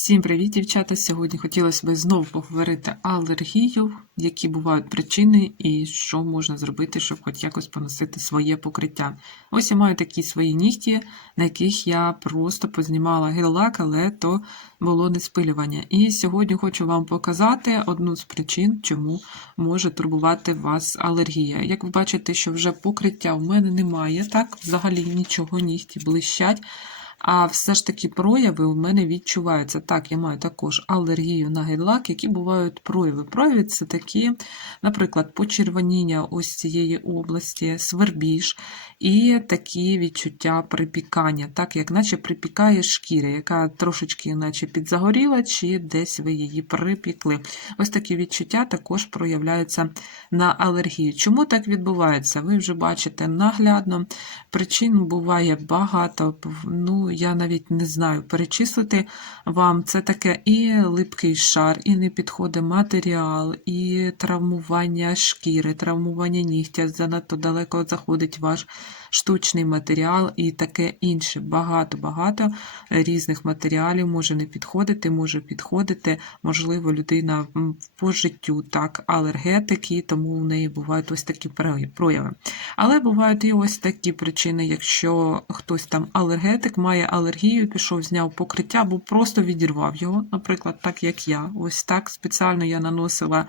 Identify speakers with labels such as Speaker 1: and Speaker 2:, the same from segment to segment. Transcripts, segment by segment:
Speaker 1: Всім привіт, дівчата! Сьогодні хотілося б знову поговорити алергію, які бувають причини і що можна зробити, щоб хоч якось поносити своє покриття. Ось я маю такі свої нігті, на яких я просто познімала гель-лак, але то було не спилювання. І сьогодні хочу вам показати одну з причин, чому може турбувати вас алергія. Як ви бачите, що вже покриття у мене немає, так, взагалі нічого, нігті блищать. А все ж таки прояви у мене відчуваються. Так, я маю також алергію на гель-лак, які бувають прояви. Прояви це такі, наприклад, почервоніння ось цієї області, свербіж і такі відчуття припікання, так, як наче припікає шкіра, яка трошечки наче підзагоріла, чи десь ви її припікли. Ось такі відчуття також проявляються на алергію. Чому так відбувається? Ви вже бачите наглядно. Причин буває багато. Ну, я навіть не знаю перечислити вам. Це таке і липкий шар, і не підходить матеріал, і травмування шкіри, травмування нігтя, занадто далеко заходить ваш штучний матеріал і таке інше. Багато-багато різних матеріалів може не підходити, може підходити. Можливо, людина по життю так, алергетики, тому в неї бувають ось такі прояви. Але бувають і ось такі причини, якщо хтось там алергетик має алергію, пішов, зняв покриття, або просто відірвав його, наприклад, так як я. Ось так спеціально я наносила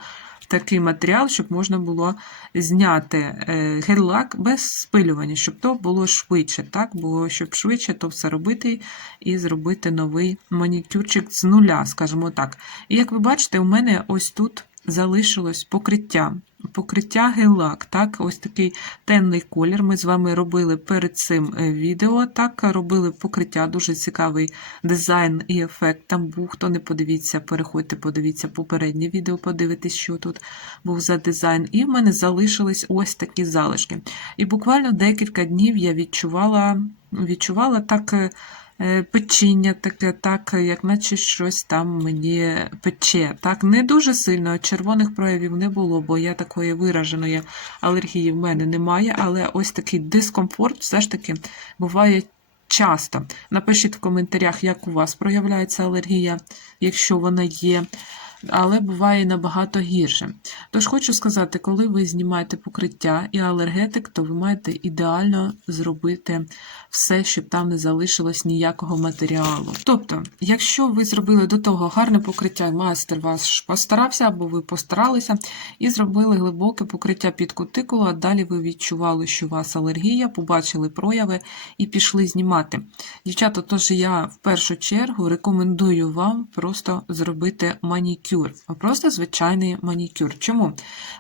Speaker 1: такий матеріал, щоб можна було зняти е, гель-лак без спилювання, щоб то було швидше, так? Бо щоб швидше то все робити і зробити новий манікюрчик з нуля, скажімо так. І як ви бачите, у мене ось тут залишилось покриття. Покриття гель-лак, так, ось такий темний колір. Ми з вами робили перед цим е, відео. Так, робили покриття, дуже цікавий дизайн і ефект. Там був. Хто не подивіться, переходьте, подивіться попереднє відео, подивитись, що тут був за дизайн. І в мене залишились ось такі залишки. І буквально декілька днів я відчувала, відчувала так. Е, Печіння таке, так, як наче щось там мені пече. Так, не дуже сильно червоних проявів не було, бо я такої вираженої алергії в мене немає, але ось такий дискомфорт все ж таки буває часто. Напишіть в коментарях, як у вас проявляється алергія, якщо вона є. Але буває набагато гірше. Тож хочу сказати, коли ви знімаєте покриття і алергетик, то ви маєте ідеально зробити все, щоб там не залишилось ніякого матеріалу. Тобто, якщо ви зробили до того гарне покриття, і майстер ваш постарався, або ви постаралися, і зробили глибоке покриття під кутикулу, а далі ви відчували, що у вас алергія, побачили прояви і пішли знімати. Дівчата, тож я в першу чергу рекомендую вам просто зробити манікюр. Просто звичайний манікюр. Чому?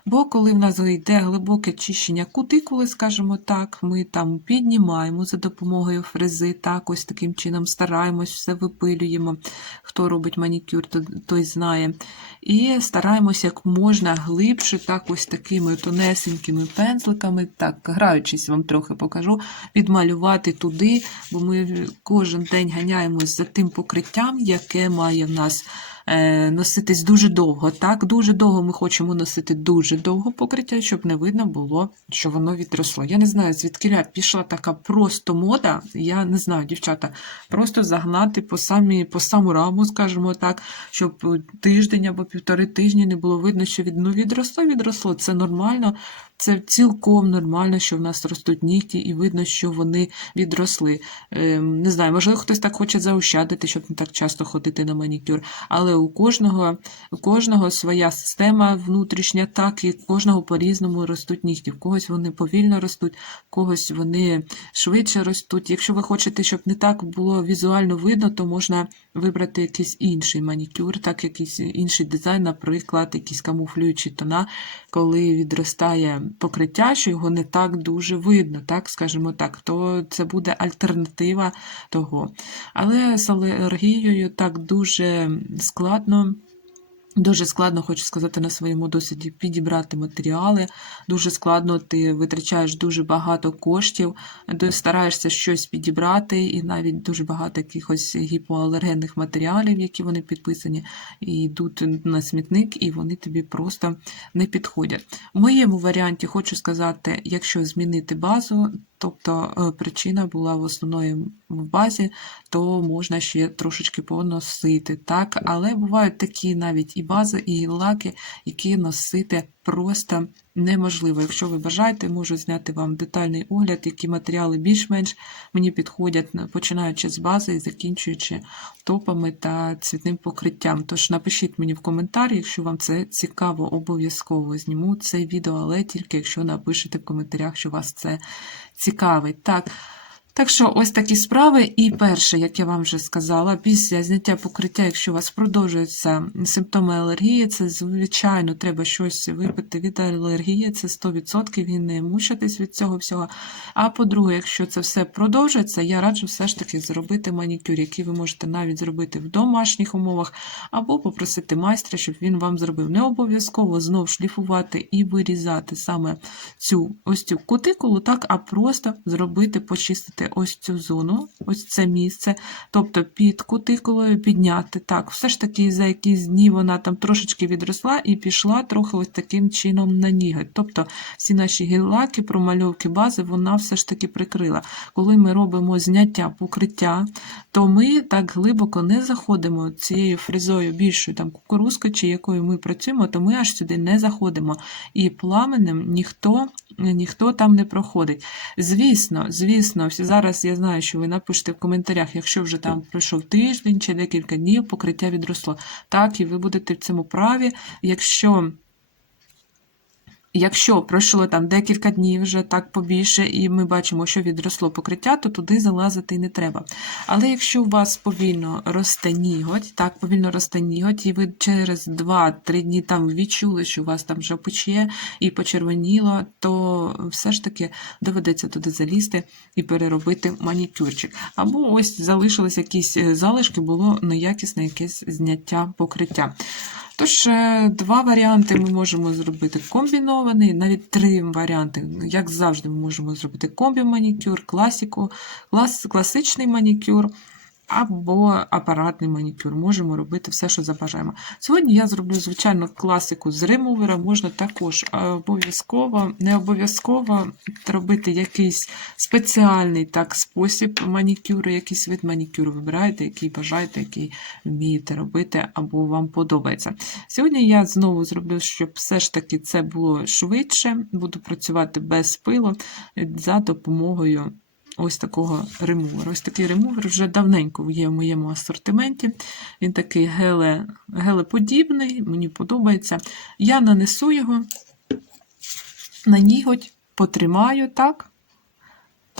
Speaker 1: Бо коли в нас йде глибоке чищення кутикули, скажімо так, ми там піднімаємо за допомогою фрези, так, ось таким чином стараємось, все випилюємо. Хто робить манікюр, той знає. І стараємося як можна глибше, так, ось такими тонесенькими пензликами, так, граючись, вам трохи покажу, підмалювати туди, бо ми кожен день ганяємось за тим покриттям, яке має в нас носитись дуже довго. Так, дуже довго ми хочемо носити дуже довго покриття, щоб не видно було, що воно відросло. Я не знаю, звідки пішла така просто мода. Я не знаю, дівчата, просто загнати по самі, по саму раму, скажімо так, щоб тиждень або півтори тижні не було видно, що від, ну, відросло, відросло. Це нормально. Це цілком нормально, що в нас ростуть нігті, і видно, що вони відросли. Ем, не знаю, можливо, хтось так хоче заощадити, щоб не так часто ходити на манікюр. Але у кожного, у кожного своя система внутрішня, так, і кожного по-різному ростуть нігті. В когось вони повільно ростуть, в когось вони швидше ростуть. Якщо ви хочете, щоб не так було візуально видно, то можна вибрати якийсь інший манікюр, так, якийсь інший дизайн, наприклад, якісь камуфлюючі тона, коли відростає покриття, що його не так дуже видно, так, скажімо так, то це буде альтернатива того. Але з алергією так дуже складно. Дуже складно, хочу сказати, на своєму досвіді підібрати матеріали. Дуже складно, ти витрачаєш дуже багато коштів, стараєшся щось підібрати, і навіть дуже багато якихось гіпоалергенних матеріалів, які вони підписані, і йдуть на смітник, і вони тобі просто не підходять. В моєму варіанті хочу сказати, якщо змінити базу, тобто е, причина була в основної базі, то можна ще трошечки поносити. Так? Але бувають такі навіть і бази, і лаки, які носити просто неможливо. Якщо ви бажаєте, можу зняти вам детальний огляд, які матеріали більш-менш мені підходять, починаючи з бази і закінчуючи топами та цвітним покриттям. Тож напишіть мені в коментарі, якщо вам це цікаво, обов'язково зніму це відео, але тільки якщо напишете в коментарях, що вас це цікавить. Так. Так що ось такі справи. І перше, як я вам вже сказала, після зняття покриття, якщо у вас продовжуються симптоми алергії, це звичайно треба щось випити від алергії, це 100% і не мучитись від цього всього. А по-друге, якщо це все продовжується, я раджу все ж таки зробити манікюр, який ви можете навіть зробити в домашніх умовах, або попросити майстра, щоб він вам зробив. Не обов'язково знов шліфувати і вирізати саме цю ось цю кутикулу, так, а просто зробити, почистити ось цю зону, ось це місце, тобто під кутикулою підняти. Так, все ж таки за якісь дні вона там трошечки відросла і пішла трохи ось таким чином на ніготь. Тобто всі наші гіллаки, промальовки бази, вона все ж таки прикрила. Коли ми робимо зняття покриття, то ми так глибоко не заходимо цією фрезою більшою там кукурузкою, чи якою ми працюємо, то ми аж сюди не заходимо. І пламенем ніхто, ніхто там не проходить. Звісно, звісно, всі зараз я знаю, що ви напишете в коментарях, якщо вже там пройшов тиждень чи декілька днів, покриття відросло. Так, і ви будете в цьому праві. Якщо Якщо пройшло там декілька днів вже так побільше, і ми бачимо, що відросло покриття, то туди залазити не треба. Але якщо у вас повільно росте ніготь, так, повільно росте ніготь, і ви через 2-3 дні там відчули, що у вас там вже пече і почервоніло, то все ж таки доведеться туди залізти і переробити манікюрчик. Або ось залишились якісь е, залишки, було неякісне якесь зняття покриття. Тож, е, два варіанти ми можемо зробити комбінований, навіть три варіанти. Як завжди, ми можемо зробити комбі-манікюр, класику, клас, класичний манікюр або апаратний манікюр. Можемо робити все, що забажаємо. Сьогодні я зроблю, звичайно, класику з ремувера, можна також обов'язково, не обов'язково робити якийсь спеціальний так, спосіб манікюру, якийсь вид манікюру вибираєте, який бажаєте, який вмієте робити, або вам подобається. Сьогодні я знову зроблю, щоб все ж таки це було швидше, буду працювати без пилу за допомогою ось такого ремувера. Ось такий ремувер вже давненько є в моєму асортименті. Він такий геле, гелеподібний, мені подобається. Я нанесу його на ніготь, потримаю так.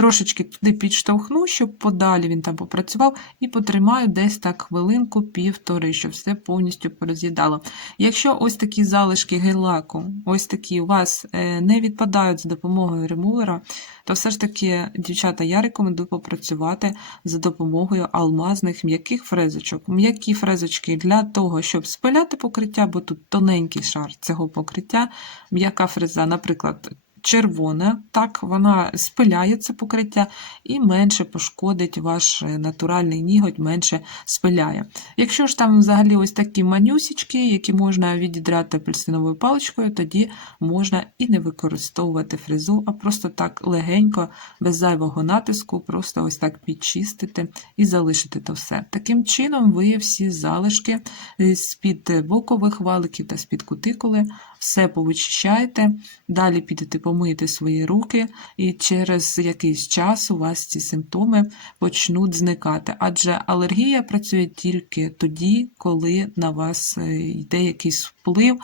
Speaker 1: Трошечки туди підштовхну, щоб подалі він там попрацював, і потримаю десь так хвилинку, півтори, щоб все повністю пороз'їдало. Якщо ось такі залишки гель-лаку, ось такі у вас е, не відпадають з допомогою ремувера, то все ж таки, дівчата, я рекомендую попрацювати за допомогою алмазних м'яких фрезочок. М'які фрезочки для того, щоб спиляти покриття, бо тут тоненький шар цього покриття, м'яка фреза, наприклад червона, так, вона спиляє це покриття і менше пошкодить ваш е, натуральний ніготь, менше спиляє. Якщо ж там взагалі ось такі манюсічки, які можна відідрати апельсиновою паличкою, тоді можна і не використовувати фрезу, а просто так легенько, без зайвого натиску, просто ось так підчистити і залишити то все. Таким чином, ви всі залишки е, з-під бокових валиків та з-під кутикули все повичищаєте, далі підете помити свої руки, і через якийсь час у вас ці симптоми почнуть зникати. Адже алергія працює тільки тоді, коли на вас е, йде якийсь вплив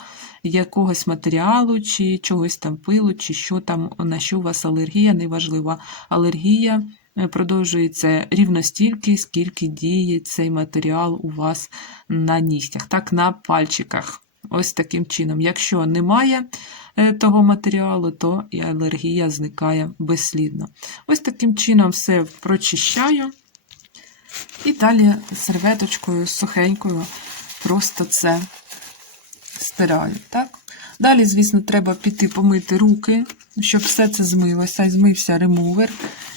Speaker 1: якогось матеріалу, чи чогось там пилу, чи що там, на що у вас алергія, неважлива. Алергія. Е, продовжується рівно стільки, скільки діє цей матеріал у вас на нігтях, так, на пальчиках. Ось таким чином. Якщо немає е, того матеріалу, то і алергія зникає безслідно. Ось таким чином все прочищаю. І далі серветочкою сухенькою просто це стираю. Так? Далі, звісно, треба піти помити руки, щоб все це змилося. Змився ремувер,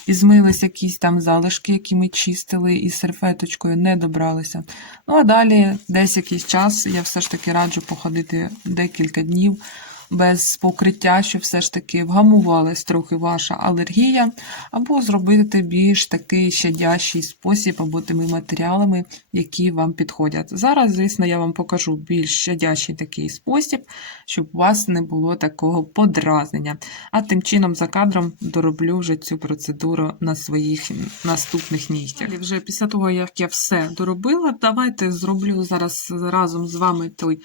Speaker 1: і змились якісь там залишки, які ми чистили, і серфеточкою не добралися. Ну, а далі десь якийсь час я все ж таки раджу походити декілька днів без покриття, щоб все ж таки вгамувалась трохи ваша алергія, або зробити більш такий щадящий спосіб, або тими матеріалами, які вам підходять. Зараз, звісно, я вам покажу більш щадящий такий спосіб, щоб у вас не було такого подразнення. А тим чином за кадром дороблю вже цю процедуру на своїх наступних нігтях. Вже після того, як я все доробила, давайте зроблю зараз разом з вами той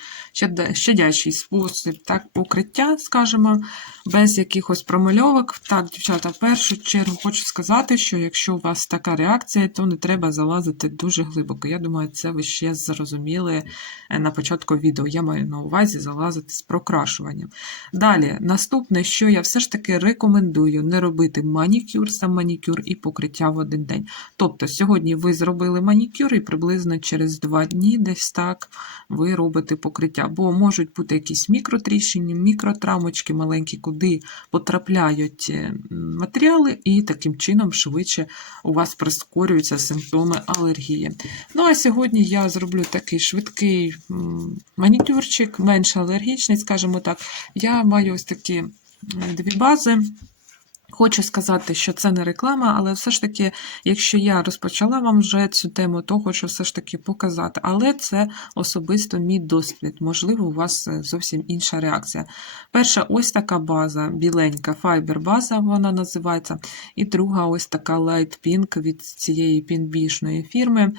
Speaker 1: щадящий спосіб так, покриття, скажімо, без якихось промальовок. Так, дівчата, в першу чергу хочу сказати, що якщо у вас така реакція, то не треба залазити дуже глибоко. Я думаю, це ви ще зрозуміли е, на початку відео. Я маю на увазі залазити з прокрашуванням. Далі, наступне, що я все ж таки рекомендую не робити манікюр, сам манікюр і покриття в один день. Тобто, сьогодні ви зробили манікюр і приблизно через два дні, десь так, ви робите покриття. Бо можуть бути якісь мікротріщини, мікротравмочки маленькі, куди потрапляють е, матеріали, і таким чином швидше у вас прискорюються симптоми алергії. Ну а сьогодні я зроблю такий швидкий манікюрчик, менш алергічний, скажімо так. Я маю ось такі дві бази. Хочу сказати, що це не реклама, але все ж таки, якщо я розпочала вам вже цю тему, то хочу все ж таки показати. Але це особисто мій досвід. Можливо, у вас е, зовсім інша реакція. Перша ось така база, біленька Fiber база, вона називається. І друга ось така Light Pink від цієї пінбішної фірми.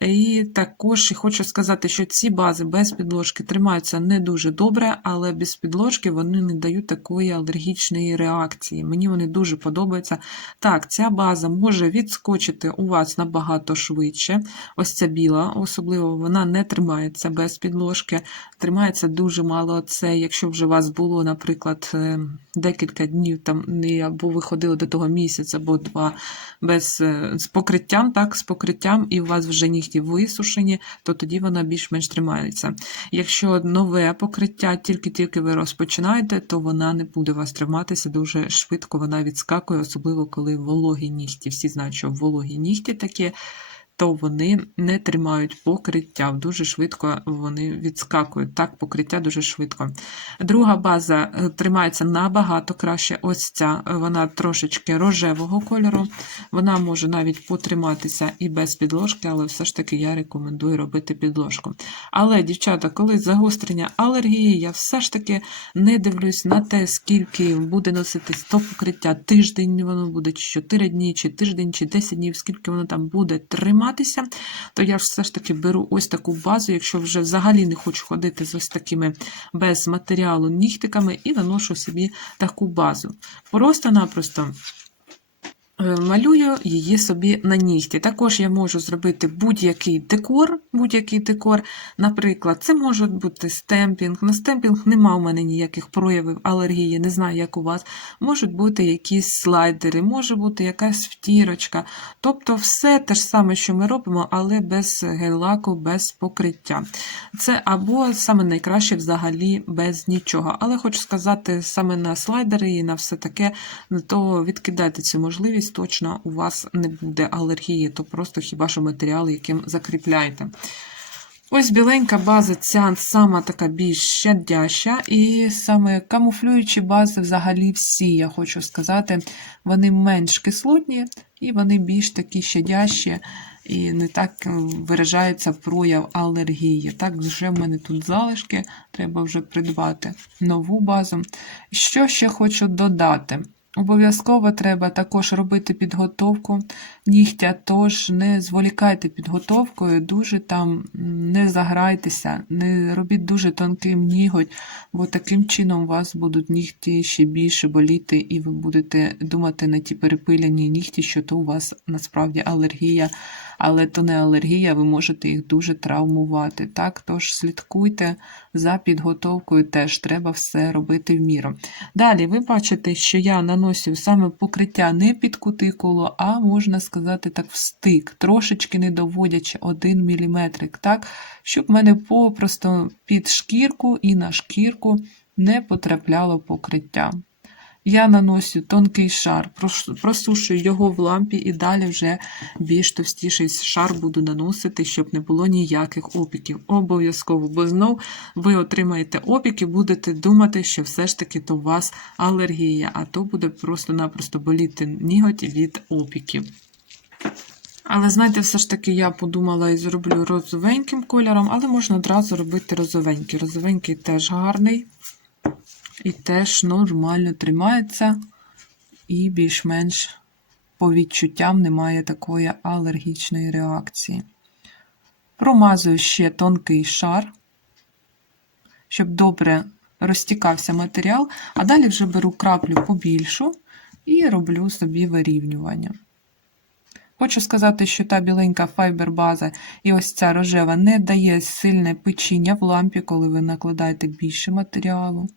Speaker 1: І також хочу сказати, що ці бази без підложки тримаються не дуже добре, але без підложки вони не дають такої алергічної реакції. Мені вони дуже подобаються. Так, ця база може відскочити у вас набагато швидше. Ось ця біла, особливо вона не тримається без підложки, тримається дуже мало. Це якщо вже у вас було, наприклад, е, декілька днів там, або ви ходили до того місяць або два без е, з покриттям, так, з покриттям, і у вас вже нігті висушені, то тоді вона більш-менш тримається. Якщо нове покриття, тільки-тільки ви розпочинаєте, то вона не буде вас триматися дуже швидко, вона відскакує, особливо коли вологі нігті. Всі знають, що вологі нігті такі. То вони не тримають покриття, дуже швидко вони відскакують. Так, покриття дуже швидко. Друга база е, тримається набагато краще. Ось ця, е, вона трошечки рожевого кольору. Вона може навіть потриматися і без підложки, але все ж таки я рекомендую робити підложку. Але, дівчата, коли загострення алергії, я все ж таки не дивлюсь на те, скільки буде носитись то покриття, тиждень воно буде, чи 4 дні, чи тиждень, чи 10 днів, скільки воно там буде триматися, то я ж все ж таки беру ось таку базу, якщо вже взагалі не хочу ходити з ось такими без матеріалу нігтиками, і наношу собі таку базу. Просто-напросто. Е, Малюю її собі на нігті. Також я можу зробити будь-який декор, будь-який декор. Наприклад, це може бути стемпінг. На стемпінг нема у мене ніяких проявів алергії, не знаю, як у вас. Можуть бути якісь слайдери, може бути якась втірочка. Тобто все те ж саме, що ми робимо, але без гель-лаку, без покриття. Це або саме найкраще взагалі без нічого. Але хочу сказати, саме на слайдери і на все таке, то відкидайте цю можливість, точно у вас не буде алергії, то просто хіба що матеріал, яким закріпляєте. Ось біленька база ця сама така більш щадяща, і саме камуфлюючі бази взагалі всі, я хочу сказати, вони менш кислотні і вони більш такі щадящі і не так е, виражається прояв алергії. Так, вже в мене тут залишки, треба вже придбати нову базу. Що ще хочу додати? Обов'язково треба також робити підготовку нігтя, тож не зволікайте підготовкою, дуже там не заграйтеся, не робіть дуже тонким ніготь, бо таким чином у вас будуть нігті ще більше боліти, і ви будете думати на ті перепиляні нігті, що то у вас насправді алергія але то не алергія, ви можете їх дуже травмувати. Так, тож слідкуйте за підготовкою, теж треба все робити в міру. Далі ви бачите, що я наносив саме покриття не під кутикулу, а можна сказати так, в стик, трошечки не доводячи 1 мм, так, щоб в мене попросту під шкірку і на шкірку не потрапляло покриття. Я наносю тонкий шар, просушую його в лампі і далі вже більш товстіший шар буду наносити, щоб не було ніяких опіків. Обов'язково, бо знов ви отримаєте опіки, будете думати, що все ж таки то у вас алергія, а то буде просто-напросто боліти ніготь від опіків. Але знаєте, все ж таки я подумала і зроблю розовеньким кольором, але можна одразу робити розовенький. Розовенький теж гарний і теж нормально тримається, і більш-менш по відчуттям немає такої алергічної реакції. Промазую ще тонкий шар, щоб добре розтікався матеріал, а далі вже беру краплю побільшу і роблю собі вирівнювання. Хочу сказати, що та біленька файбер-база і ось ця рожева не дає сильне печіння в лампі, коли ви накладаєте більше матеріалу.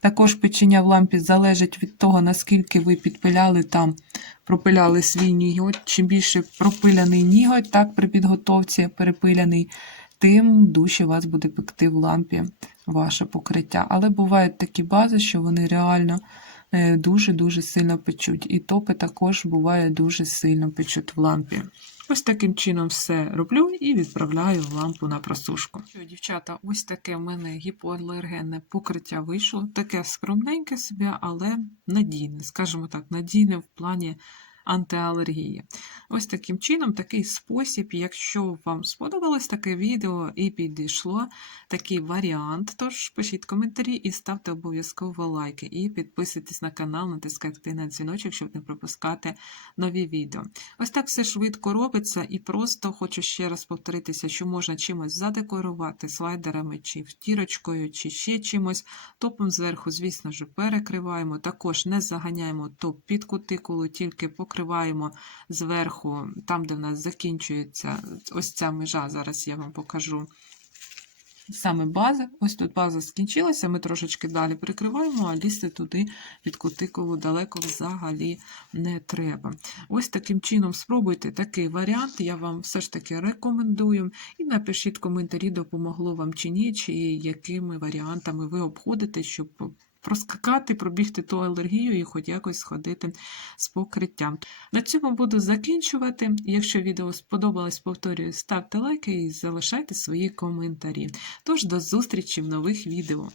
Speaker 1: Також печіння в лампі залежить від того, наскільки ви підпиляли там, пропиляли свій ніготь. Чим більше пропиляний ніготь, так при підготовці перепиляний, тим дужче вас буде пекти в лампі ваше покриття. Але бувають такі бази, що вони реально дуже-дуже сильно печуть. І топи також буває дуже сильно печуть в лампі. Ось таким чином все роблю і відправляю лампу на просушку. Що, дівчата, ось таке в мене гіпоалергенне покриття вийшло. Таке скромненьке собі, але надійне, скажімо так, надійне в плані антиалергії. Ось таким чином, такий спосіб, якщо вам сподобалось таке відео і підійшло такий варіант, тож пишіть коментарі і ставте обов'язково лайки. І підписуйтесь на канал, натискайте на дзвіночок, щоб не пропускати нові відео. Ось так все швидко робиться, і просто хочу ще раз повторитися, що можна чимось задекорувати слайдерами, чи втірочкою, чи ще чимось. Топом зверху, звісно ж, перекриваємо. Також не заганяємо топ під кутикулу, тільки покриваємо зверху, там, де в нас закінчується ось ця межа. Зараз я вам покажу. Саме база, ось тут база скінчилася, ми трошечки далі прикриваємо, а лізти туди під кутикулу далеко взагалі не треба. Ось таким чином спробуйте такий варіант, я вам все ж таки рекомендую. І напишіть коментарі, допомогло вам чи ні, чи якими варіантами ви обходите, щоб проскакати, пробігти ту алергію і хоч якось сходити з покриттям. На цьому буду закінчувати. Якщо відео сподобалось, повторюю, ставте лайки і залишайте свої коментарі. Тож до зустрічі в нових відео.